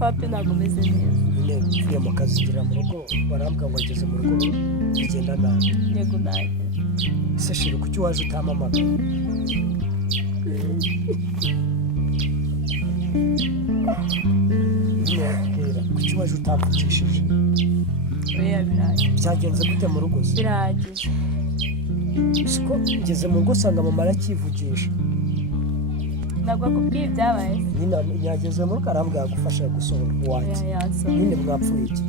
wapi ntabwo meze neza. Nyine uvuye mu kazi ugera mu rugo barambwa ngo ageze mu rugo bigenda nabi. Yego nageze. Ese shiri kuki waje utamamaga? Mbwira kuki waje utamvugishije? Oya biragize. Byagenze gute mu rugo se? Biragize. Siko ngeze mu rugo usanga mama arakivugisha. Ntabwo akubwiye ibyabaye. Nyine yageze mu rugo arambwira gufasha gusohora uwanjye. Nyine mwapfuye iki?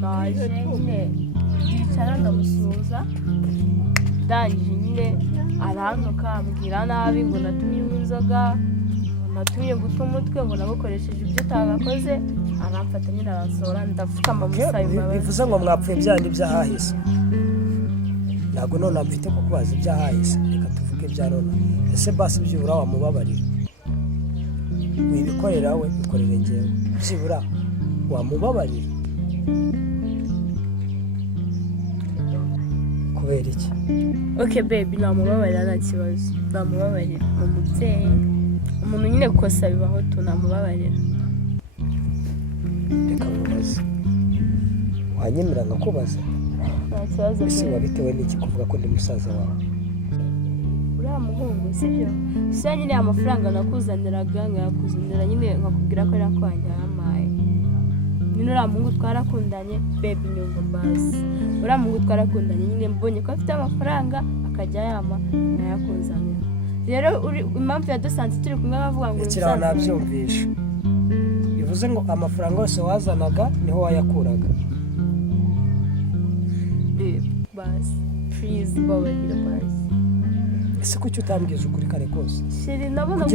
Naje nyine yicara ndamusuhuza ndangije nyine arantuka ambwira nabi ngo natumye inzoga, natumye guta umutwe, ngo nagukoresheje ibyo utagakoze, aramfata nyine arasohora ndapfukama musaba imbabazi. Bivuze ngo mwapfuye byandi byahahise. Ntabwo none mfite kukubaza ibyahahise, reka tuvuge ibya none. Ese basi byibura wamubabarira? Wibikorera we bikorere njyewe. Byibura wamubabarira? Kubera iki? Okay baby, namubabarira nta kibazo. Namubabarira mu mubyeyi. Umuntu nyine gukosa bibaho tu namubabarira. Reka mubaze. Wanyemera nkakubaza? Nta kibazo. Ese wabitewe n'iki kuvuga ko ndi musaza wawe? Uriya muhungu sibyo? Sya nyine amafaranga nakuzaniraga nkakuzanira nyine nkakubwira ko ari akwanje yamaye. Nyine uriya muhungu twarakundanye baby nyumva basi. Uriya muhungu twarakundanye nyine mbonye ko afite amafaranga akajya yama nkayakuzanira. Rero impamvu yadusanze turi kumwe bavuga ngo ikiraho nabyumvisha. Bivuze ngo amafaranga yose wazanaga niho wayakuraga. Basi please babarira basi. Ese kuki utambwiza ukuri kare kose? Sheri nabona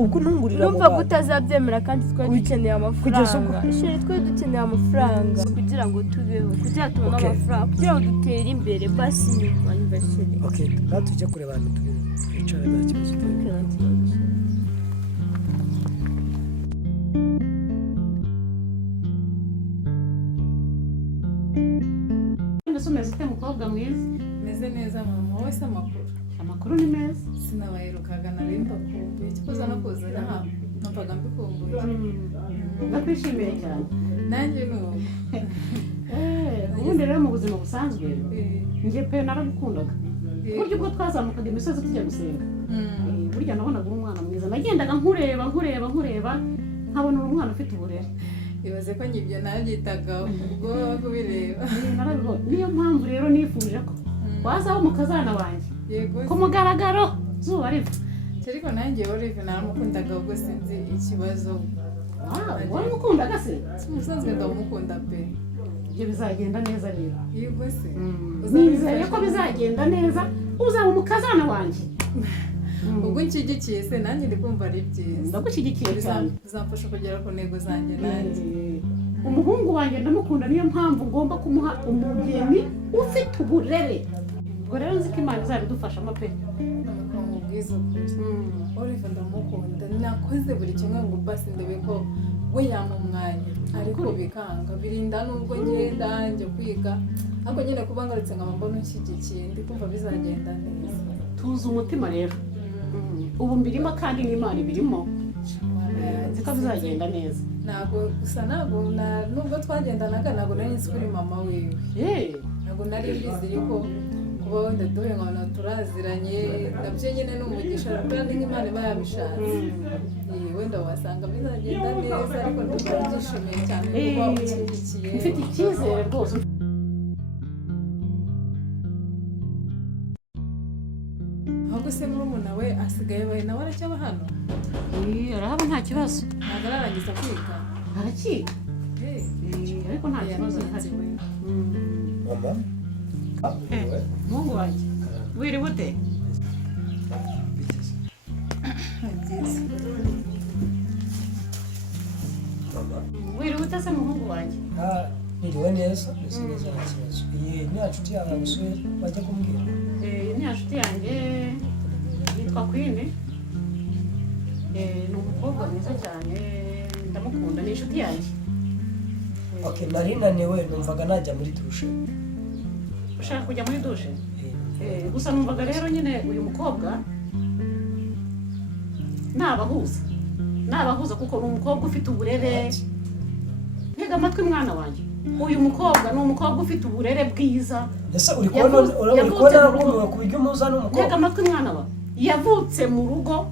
ubwo ntungurira mu bana. Numva gutazabyemera kandi twe dukeneye amafaranga. Sheri twe dukeneye amafaranga kugira ngo tubeho, kugira tubone amafaranga, kugira ngo dutere imbere basi nyuma y'ibashiri. Okay, natujye kureba abantu twicara nta kibazo. Umeze ute mukobwa mwiza? Meze neza mama, wowe se amakuru? Amakuru ni meza. Sinabaherukaga nari mbakumbuye, kikoza no kuzana hano numvaga mbikumbuye. Ndakwishimiye cyane. Nanjye nubu. Ubundi rero mu buzima busanzwe njye pe naragukundaga. Buryo ubwo twazamukaga imisozi tujya gusenga. Burya nabonaga umwana mwiza, nagendaga nkureba nkabona umwana ufite uburere. Ibaze ko nyibyo nabyitagaho ubwo kubireba. Niyo mpamvu rero nifuje ko wazaho umukazana wanjye. Yego. Ku mugaragaro zuba riva. Ariko nanjye Olive naramukundaga ubwo sinzi ikibazo. Wari mukundaga se? Musanzwe ndamukunda pe. Ibyo bizagenda neza rero. Yego se. Nizeye ko bizagenda neza uzaba umukazana wanjye. Ubwo nshyigikiye se nanjye ndi kumva ari byiza. Ndagushyigikiye cyane. Bizamfasha kugera ku ntego zanjye nanjye. Umuhungu wanjye ndamukunda, niyo mpamvu ngomba kumuha umugeni ufite uburere. Ubwo rero nzi ko Imana izabidufashamo pe. Ubwiza ukuri. Olive ndamukunda, nakoze buri kimwe ngo basi ndebe ko we yampa umwanya, ariko bikanga birinda nubwo ngenda njya kwiga, ariko nyine kuba ngarutse nkaba mbona unshyigikiye ndi kumva bizagenda neza. Tuzi umutima rero. Ubu mbirimo kandi n'Imana ibirimo. Nzi ko bizagenda neza. Ntabwo nubwo twagendanaga ntabwo nari nzi kuri mama wiwe. Ntabwo nari mbizi yuko kuba wenda duhe nkabona turaziranye nabyo nyine ni umugisha kandi nk'Imana iba yabishatse. Wenda wasanga bizagenda neza ariko ndabyishimiye cyane kuba ushyigikiye. Mfite icyizere rwose. Ahubwo se murumuna we asigaye bahe nawe aracyaba hano? Arahaba nta kibazo. Ntabwo ararangiza kwiga? Arakiga. Ariko nta kibazo ahari. Mama? Mungu wanjye. Wiriwe ute? Wiriwe ute se muhungu wanjye? Niriwe neza, mbese neza nta kibazo. Iyi ni inshuti yawe abasore bajya kumbwira? Ni inshuti yanjye yitwa Queen. Ni umukobwa mwiza cyane, ndamukunda, ni inshuti yanjye. Okay, nari naniwe numvaga najya muri dushe. Ushaka kujya muri dushe? Gusa numvaga rero nyine uyu mukobwa nabahuza nabahuza kuko ni umukobwa ufite uburere. Ntega amatwi mwana wanjye, uyu mukobwa ni umukobwa ufite uburere bwiza. ese uri kubona aragumiwe ku buryo umuza n'umukobwa. Ntega amatwi mwana wa, yavutse mu rugo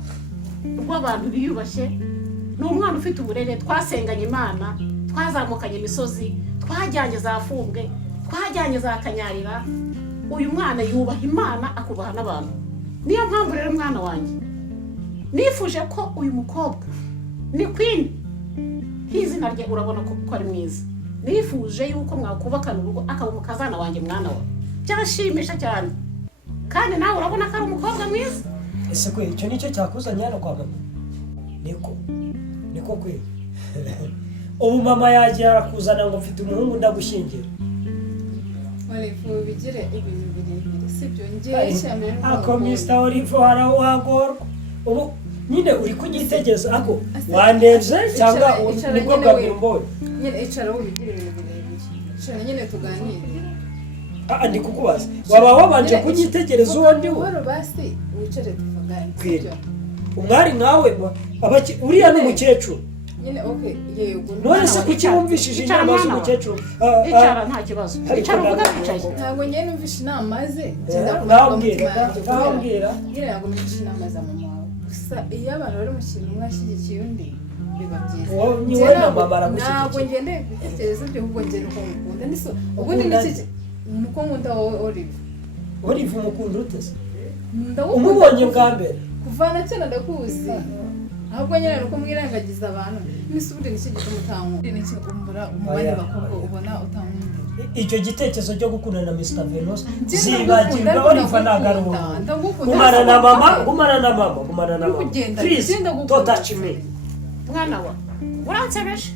rw'abantu biyubashye, ni umwana ufite uburere. Twasenganye Imana, twazamukanye imisozi, twajyanye za Fumbwe, twajyanye za Kanyarira. Uyu mwana yubaha Imana, akubaha n'abantu. Niyo mpamvu rero mwana wanjye nifuje ko uyu mukobwa ni Queen, nk'izina rye urabona ko ari mwiza. Nifuje yuko mwakubakana urugo akaba umukazana wanjye mwana wa. Byashimisha cyane, kandi nawe urabona ko ari umukobwa mwiza. ese kwe icyo nicyo cyakuzanye hano kwa mama? niko kwe ubu mama yagiye arakuzana ngo mfite umuhungu ndagushyingira. Olive bigire ibintu birebire sibyo ngiye cyane ako Mr. Olive warawagorwa. Ubu nyine uri kunyitegereza ako wandebye cyangwa nibwo bwabwira mbonye. nyine icara ubigire ibintu birebire. Icara nyine tuganire. Ndi kukubaza waba wabanje kunyitegereza uwo ndi we? Waro basi wicare tuvugane sibyo. Umwari nkawe uriya ni umukecuru. Nyine okay yego. None se kuki wumvishije inama z'umukecuru? Icara nta kibazo. Icara uvuga bicaye. Ntabwo njye numvishe inama ze. Ngambwira. Nyine ntabwo numvishe inama za mama wawe. Gusa iyo abantu bari mu kintu umwe ashyigikiye undi biba byiza. Ni wowe na mama aragushyigikiye. Ntabwo ngende gutekereza ibyo ahubwo ngende uko mukunda. Ubundi niki nuko nkunda wowe Olive. Olive umukunda ute se? Ndagukunda. Umubonye bwa mbere. Kuvana cyane ndakuzi. Ahubwo nyine nuko mwirengagiza abantu. Nisi ubundi niki gituma utankunda. Niki kumbura umubanye bakobwa ubona utankunda. Icyo gitekerezo cyo gukundana na Mr. Venus zibagirwa Olive nagaruhu. Gumana na mama. Please don't touch me. Mwana wa, uransebeje.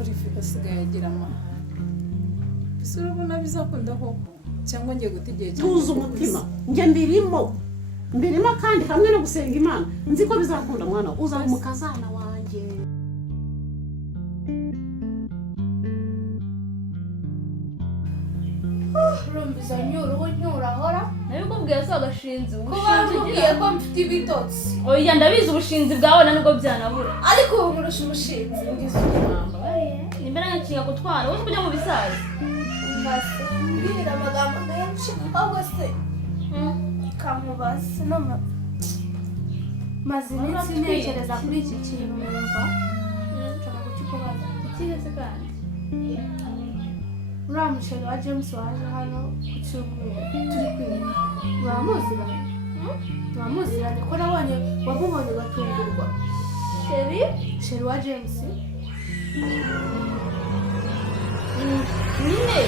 Olive basigaye agira amahane. Ese urabona bizakunda koko cyangwa ngiye gutegera cyane? Tuzi umutima, njye ndirimo kandi hamwe no gusenga Imana nzi ko bizakunda mwana wa. Uzaba umukazana wanjye. urumviza nyurahora nabikubwiye so agashinzi ko bambwiye ko mfite ibitotsi. oya ndabizi ubushinzi bwawe na nubwo byanabura ariko ubu nkurusha ubushinzi ngize nimbere nyakinga kutwara wowe kujya mu bisaza mbase mbwira amagambo menshi ahubwo se kamubase no maze iminsi ntekereza kuri iki kintu numva nshaka kukikubaza ikireze kandi uriya musheri wa James waje hano ku cyumweru turi kwiga uramuziranye ko nabonye wamubonye ugatungurwa. Sheri wa James nyine